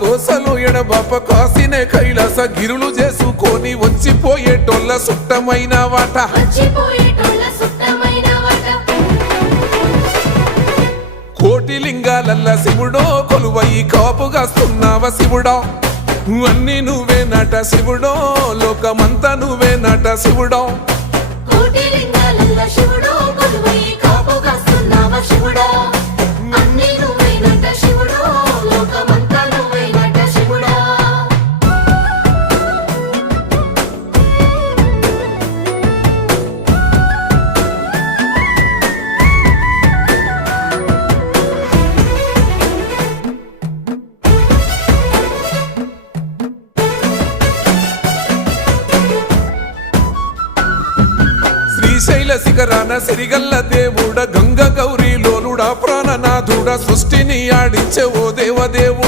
గోసలు ఎడబాప కాసినే కైలాస గిరులు చేసుకొని వచ్చిపోయేటోళ్ళ సుట్టమైన వాట కోటి లింగాలల్ల శివుడో కొలువయి కాపుగాస్తున్నావ శివుడా అన్ని నువ్వే నట శివుడో లోకమంతా నువ్వే నట శివుడో శ్రీశైల శిఖరాన సిరిగల్ల దేవుడ గంగ గౌరీ లోలుడా ప్రాణనాథుడ సృష్టిని ఆడించే ఓ దేవదేవుడా